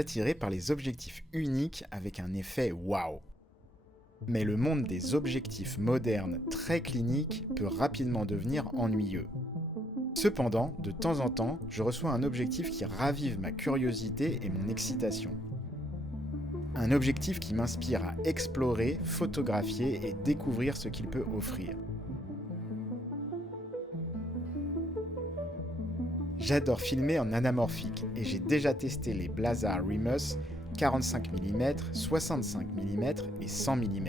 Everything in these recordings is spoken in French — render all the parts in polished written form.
attiré par les objectifs uniques avec un effet waouh. Mais le monde des objectifs modernes très cliniques peut rapidement devenir ennuyeux. Cependant, de temps en temps, je reçois un objectif qui ravive ma curiosité et mon excitation. Un objectif qui m'inspire à explorer, photographier et découvrir ce qu'il peut offrir. J'adore filmer en anamorphique et j'ai déjà testé les Blazar Remus 45 mm, 65 mm et 100 mm.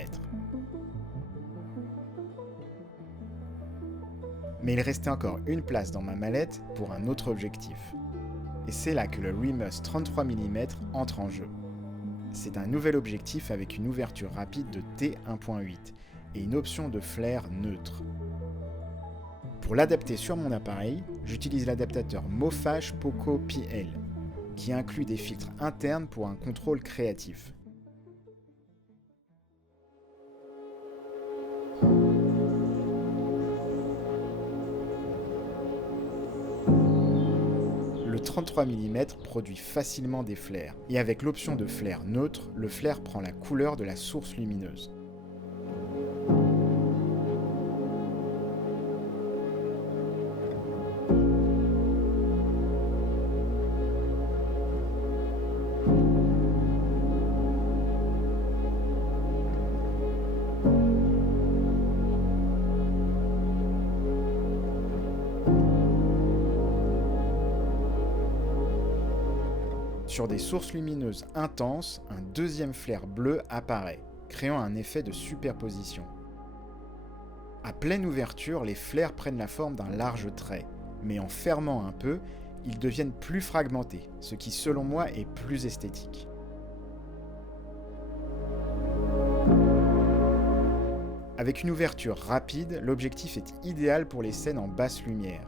Mais il restait encore une place dans ma mallette pour un autre objectif. Et c'est là que le Remus 33 mm entre en jeu. C'est un nouvel objectif avec une ouverture rapide de t1.8 et une option de flair neutre. Pour l'adapter sur mon appareil, j'utilise l'adaptateur Mofash Poco PL, qui inclut des filtres internes pour un contrôle créatif. Le 33 mm produit facilement des flares, et avec l'option de flair neutre, le flair prend la couleur de la source lumineuse. Sur des sources lumineuses intenses, un deuxième flair bleu apparaît, créant un effet de superposition. À pleine ouverture, les flares prennent la forme d'un large trait, mais en fermant un peu, ils deviennent plus fragmentés, ce qui selon moi est plus esthétique. Avec une ouverture rapide, l'objectif est idéal pour les scènes en basse lumière.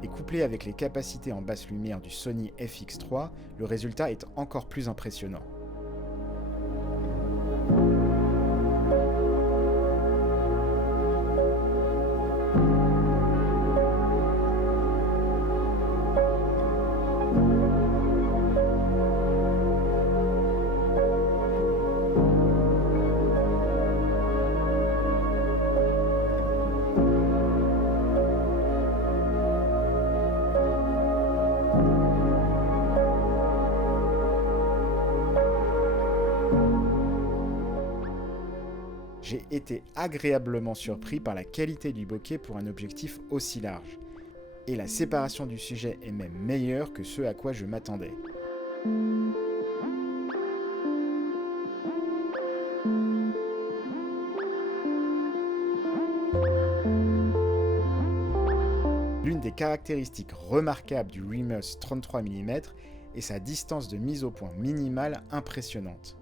Et couplé avec les capacités en basse lumière du Sony FX3, le résultat est encore plus impressionnant. J'ai été agréablement surpris par la qualité du bokeh pour un objectif aussi large. Et la séparation du sujet est même meilleure que ce à quoi je m'attendais. L'une des caractéristiques remarquables du Remus 33 mm est sa distance de mise au point minimale impressionnante.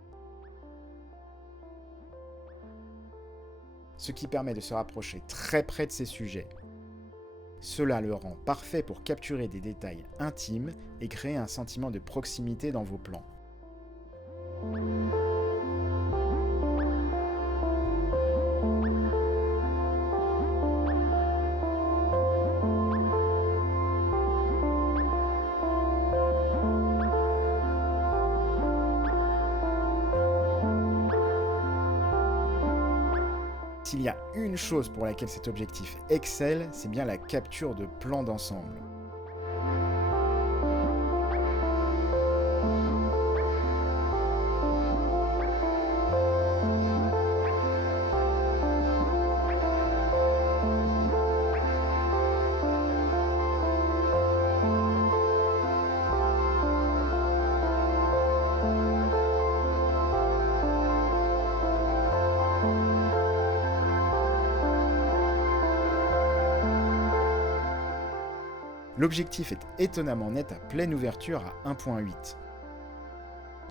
Ce qui permet de se rapprocher très près de ses sujets. Cela le rend parfait pour capturer des détails intimes et créer un sentiment de proximité dans vos plans. S'il y a une chose pour laquelle cet objectif excelle, c'est bien la capture de plans d'ensemble. L'objectif est étonnamment net à pleine ouverture à 1.8.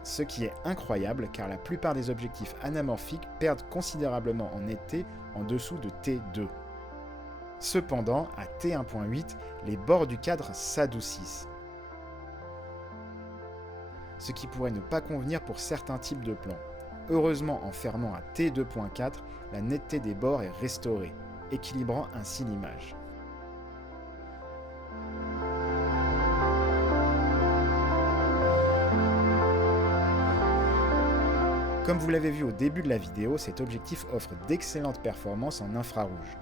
Ce qui est incroyable car la plupart des objectifs anamorphiques perdent considérablement en netteté en dessous de T2. Cependant, à T1.8, les bords du cadre s'adoucissent. Ce qui pourrait ne pas convenir pour certains types de plans. Heureusement, en fermant à T2.4, la netteté des bords est restaurée, équilibrant ainsi l'image. Comme vous l'avez vu au début de la vidéo, cet objectif offre d'excellentes performances en infrarouge.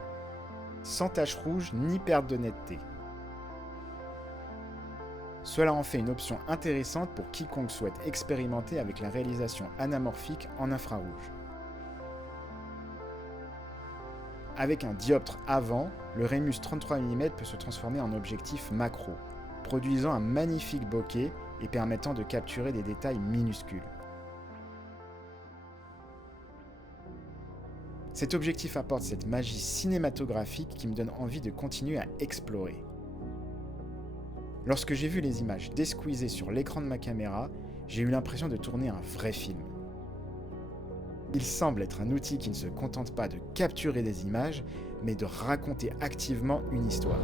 Sans tache rouge ni perte de netteté. Cela en fait une option intéressante pour quiconque souhaite expérimenter avec la réalisation anamorphique en infrarouge. Avec un dioptre avant, le Remus 33 mm peut se transformer en objectif macro, produisant un magnifique bokeh et permettant de capturer des détails minuscules. Cet objectif apporte cette magie cinématographique qui me donne envie de continuer à explorer. Lorsque j'ai vu les images desqueezées sur l'écran de ma caméra, j'ai eu l'impression de tourner un vrai film. Il semble être un outil qui ne se contente pas de capturer des images, mais de raconter activement une histoire.